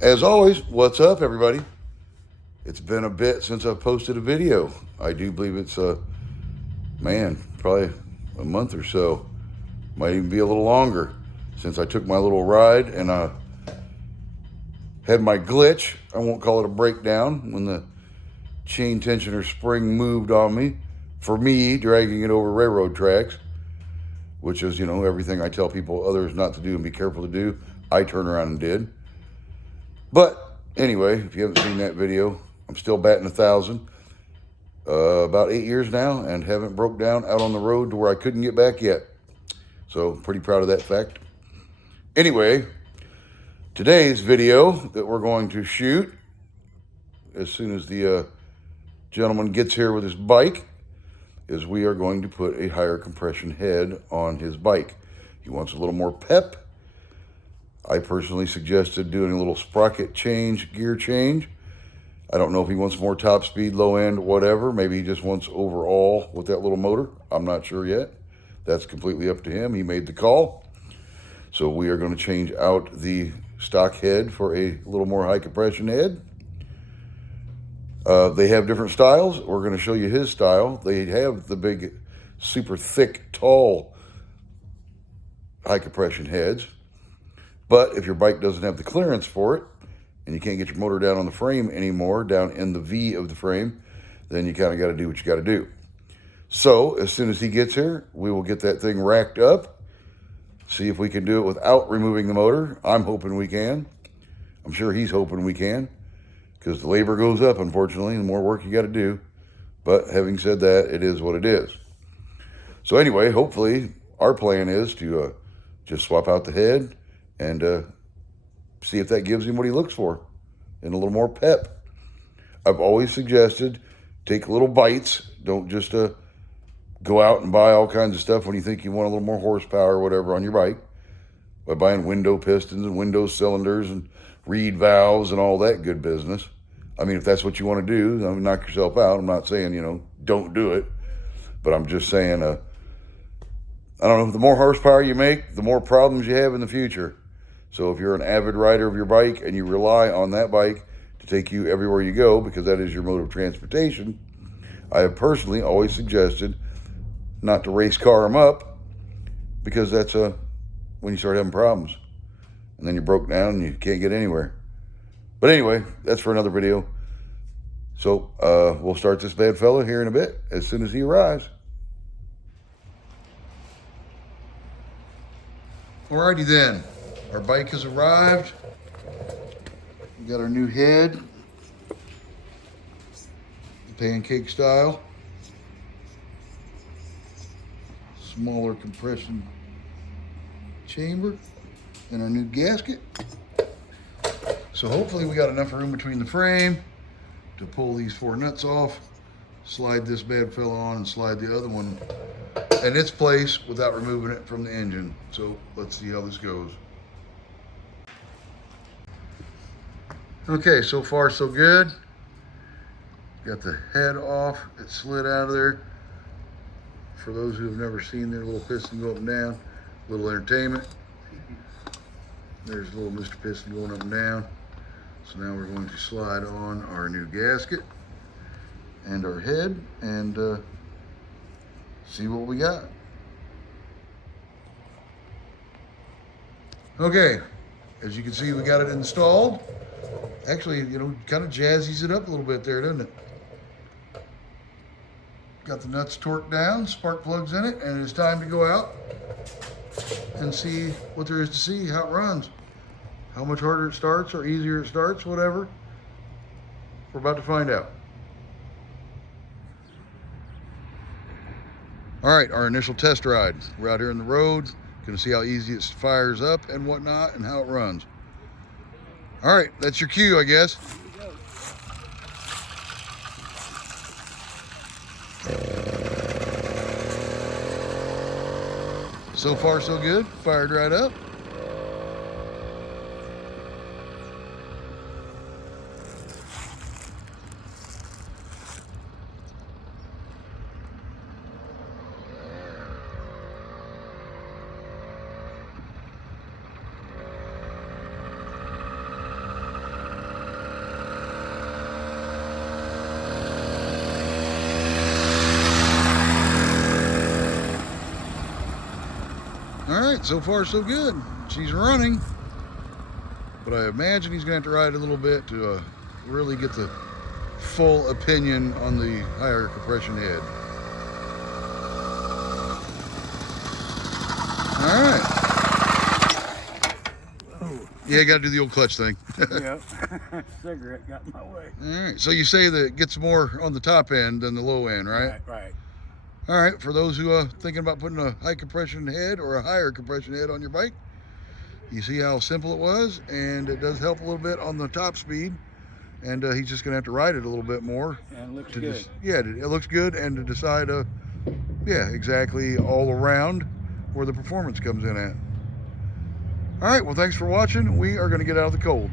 As always, what's up, everybody? It's been a bit since I've posted a video. I do believe it's probably a month or so. Might even be a little longer since I took my little ride and had my glitch. I won't call it a breakdown when the chain tensioner spring moved on me. For me, dragging it over railroad tracks, which is, everything I tell people others not to do and be careful to do, I turned around and did. But anyway, if you haven't seen that video, I'm still batting 1,000. About 8 years now, and haven't broke down out on the road to where I couldn't get back yet. So pretty proud of that fact. Anyway, today's video that we're going to shoot as soon as the gentleman gets here with his bike is we are going to put a higher compression head on his bike. He wants a little more pep. I personally suggested doing a little sprocket change, gear change. I don't know if he wants more top speed, low end, whatever. Maybe he just wants overall with that little motor. I'm not sure yet. That's completely up to him. He made the call. So we are going to change out the stock head for a little more high compression head. They have different styles. We're going to show you his style. They have the big, super thick, tall high compression heads. But if your bike doesn't have the clearance for it, and you can't get your motor down on the frame anymore, down in the V of the frame, then you kind of got to do what you got to do. So as soon as he gets here, we will get that thing racked up, see if we can do it without removing the motor. I'm hoping we can. I'm sure he's hoping we can, because the labor goes up, unfortunately, the more work you got to do. But having said that, it is what it is. So anyway, hopefully our plan is to just swap out the head and see if that gives him what he looks for and a little more pep. I've always suggested take little bites. Don't just go out and buy all kinds of stuff when you think you want a little more horsepower or whatever on your bike by buying window pistons and window cylinders and reed valves and all that good business. I mean, if that's what you want to do, knock yourself out. I'm not saying, don't do it. But I'm just saying, I don't know, the more horsepower you make, the more problems you have in the future. So if you're an avid rider of your bike and you rely on that bike to take you everywhere you go, because that is your mode of transportation, I have personally always suggested not to race car them up, because that's when you start having problems. And then you're broke down and you can't get anywhere. But anyway, that's for another video. So we'll start this bad fella here in a bit, as soon as he arrives. Alrighty then. Our bike has arrived. We got our new head, pancake style, smaller compression chamber, and our new gasket. So hopefully we got enough room between the frame to pull these 4 nuts off, slide this bad fella on, and slide the other one in its place without removing it from the engine. So let's see how this goes. Okay, so far so good. Got the head off, it slid out of there. For those who have never seen their little piston go up and down, little entertainment. There's little Mr. Piston going up and down. So now we're going to slide on our new gasket and our head and see what we got. Okay, as you can see, we got it installed. Actually, kind of jazzies it up a little bit there, doesn't it? Got the nuts torqued down, spark plugs in it, and it's time to go out and see what there is to see, how it runs. How much harder it starts or easier it starts, whatever. We're about to find out. All right, our initial test ride. We're out here on the road, gonna see how easy it fires up and whatnot and how it runs. All right, that's your cue, I guess. So far, so good. Fired right up. right, so far so good. She's running, but I imagine he's going to have to ride a little bit to really get the full opinion on the higher compression head. All right. Yeah, I got to do the old clutch thing. Yep. Cigarette got in my way. All right. So you say that it gets more on the top end than the low end, right? Right. All right. For those who are thinking about putting a high compression head or a higher compression head on your bike, you see how simple it was, and it does help a little bit on the top speed. And he's just going to have to ride it a little bit more. And it looks good. It looks good, and to decide, yeah, exactly all around where the performance comes in at. All right, well, thanks for watching. We are going to get out of the cold.